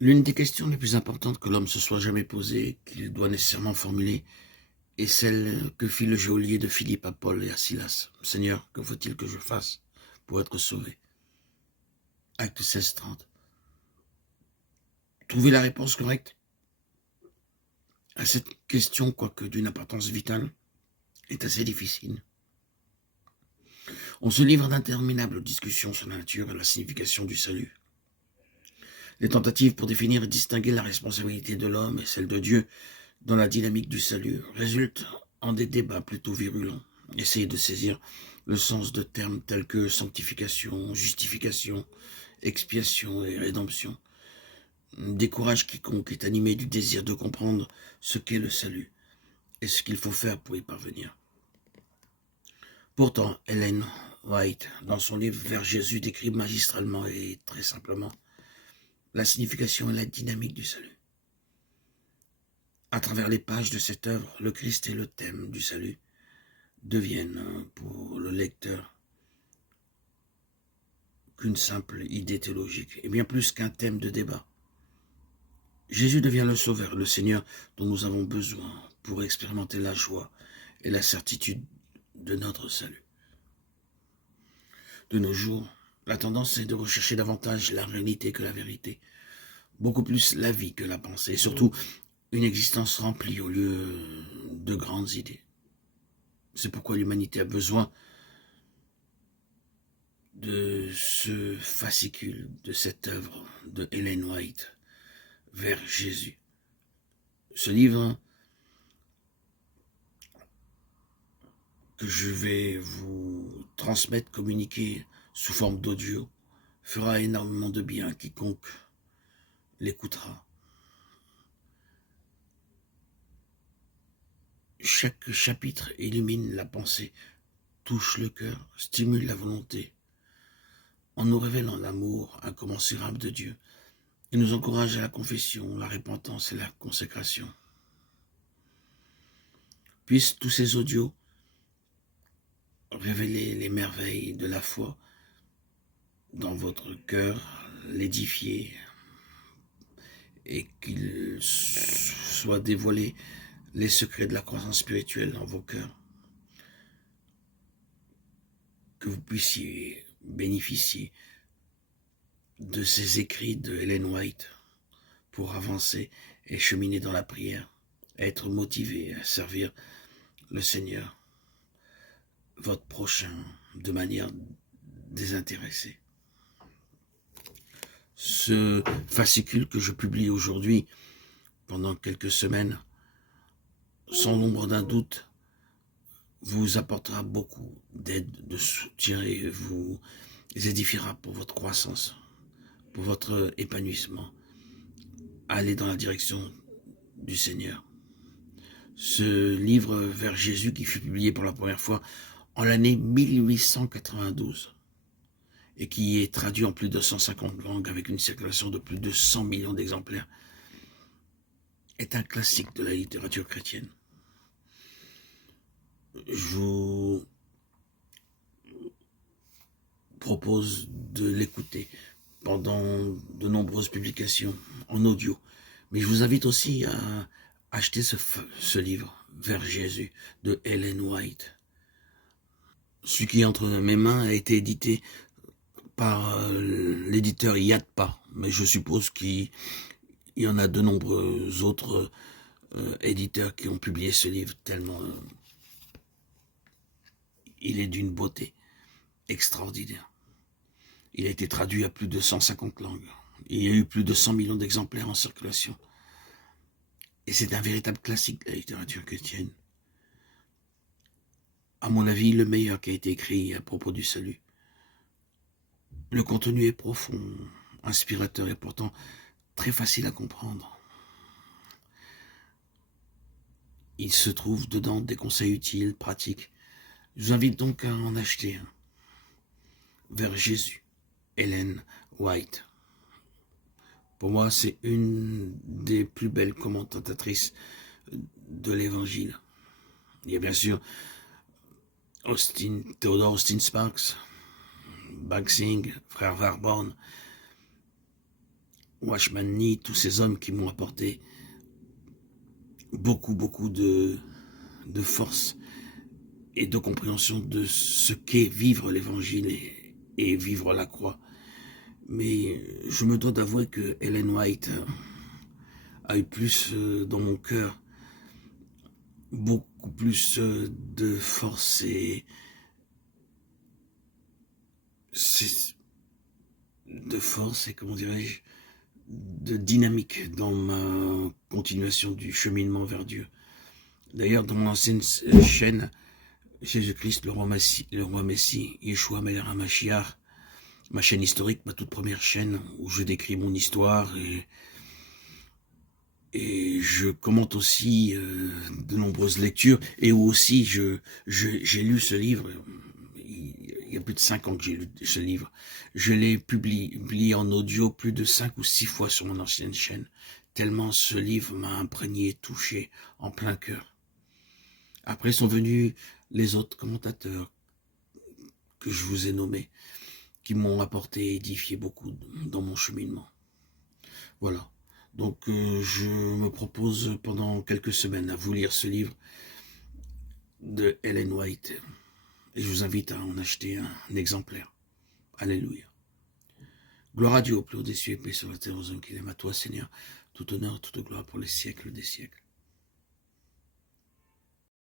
L'une des questions les plus importantes que l'homme se soit jamais posée, qu'il doit nécessairement formuler, est celle que fit le geôlier de Philippe à Paul et à Silas. « Seigneur, que faut-il que je fasse pour être sauvé ?» Acte 16:30. Trouver la réponse correcte à cette question, quoique d'une importance vitale, est assez difficile. On se livre d'interminables discussions sur la nature et la signification du salut. Les tentatives pour définir et distinguer la responsabilité de l'homme et celle de Dieu dans la dynamique du salut résultent en des débats plutôt virulents. Essayer de saisir le sens de termes tels que sanctification, justification, expiation et rédemption décourage quiconque est animé du désir de comprendre ce qu'est le salut et ce qu'il faut faire pour y parvenir. Pourtant, Ellen White, dans son livre Vers Jésus, décrit magistralement et très simplement la signification et la dynamique du salut. À travers les pages de cette œuvre, le Christ et le thème du salut deviennent pour le lecteur qu'une simple idée théologique, et bien plus qu'un thème de débat. Jésus devient le Sauveur, le Seigneur dont nous avons besoin pour expérimenter la joie et la certitude de notre salut. De nos jours, la tendance est de rechercher davantage la réalité que la vérité, beaucoup plus la vie que la pensée, et surtout une existence remplie au lieu de grandes idées. C'est pourquoi l'humanité a besoin de ce fascicule, de cette œuvre de Ellen White, Vers Jésus. Ce livre que je vais vous transmettre, communiquer sous forme d'audio, fera énormément de bien à quiconque l'écoutera. Chaque chapitre illumine la pensée, touche le cœur, stimule la volonté, en nous révélant l'amour incommensurable de Dieu. Il nous encourage à la confession, la repentance et la consécration. Puissent tous ces audios révéler les merveilles de la foi dans votre cœur, l'édifier, et qu'il soit dévoilé les secrets de la croissance spirituelle dans vos cœurs. Que vous puissiez bénéficier de ces écrits de Ellen White pour avancer et cheminer dans la prière, être motivé à servir le Seigneur, votre prochain, de manière désintéressée. Ce fascicule que je publie aujourd'hui, pendant quelques semaines, sans l'ombre d'un doute, vous apportera beaucoup d'aide, de soutien et vous édifiera pour votre croissance, pour votre épanouissement. Allez dans la direction du Seigneur. Ce livre Vers Jésus qui fut publié pour la première fois en l'année 1892 et qui est traduit en plus de 150 langues avec une circulation de plus de 100 millions d'exemplaires est un classique de la littérature chrétienne. Je vous propose de l'écouter pendant de nombreuses publications en audio. Mais je vous invite aussi à acheter ce livre, Vers Jésus, de Ellen White. Ce qui est entre mes mains a été édité par l'éditeur Yatpa, mais je suppose qu'il y en a de nombreux autres éditeurs qui ont publié ce livre, tellement il est d'une beauté extraordinaire. Il a été traduit à plus de 150 langues. Il y a eu plus de 100 millions d'exemplaires en circulation. Et c'est un véritable classique de la littérature chrétienne. À mon avis, le meilleur qui a été écrit à propos du salut. Le contenu est profond, inspirateur et pourtant très facile à comprendre. Il se trouve dedans des conseils utiles, pratiques. Je vous invite donc à en acheter un. Vers Jésus, Ellen White. Pour moi, c'est une des plus belles commentatrices de l'Évangile. Il y a bien sûr Theodore Austin Sparks, Bagsing, frère Verborn, Watchman Nee, tous ces hommes qui m'ont apporté beaucoup de force et de compréhension de ce qu'est vivre l'évangile et vivre la croix. Mais je me dois d'avouer que Ellen White a eu plus dans mon cœur, beaucoup plus de force et comment dirais-je, de dynamique dans ma continuation du cheminement vers Dieu. D'ailleurs, dans mon ancienne chaîne, Jésus-Christ, le roi Messie, Yeshua Melech HaMashiach, ma chaîne historique, ma toute première chaîne, où je décris mon histoire et je commente aussi de nombreuses lectures, et où aussi j'ai lu ce livre. Il y a plus de 5 ans que j'ai lu ce livre. Je l'ai publié en audio plus de 5 ou 6 fois sur mon ancienne chaîne, tellement ce livre m'a imprégné, touché, en plein cœur. Après sont venus les autres commentateurs que je vous ai nommés, qui m'ont apporté et édifié beaucoup dans mon cheminement. Voilà. Donc je me propose pendant quelques semaines à vous lire ce livre de Ellen White. Et je vous invite à en acheter un exemplaire. Alléluia. Gloire à Dieu au plus haut des cieux et paix sur la terre aux hommes qu'il aime. À toi, Seigneur, tout honneur, toute gloire pour les siècles des siècles.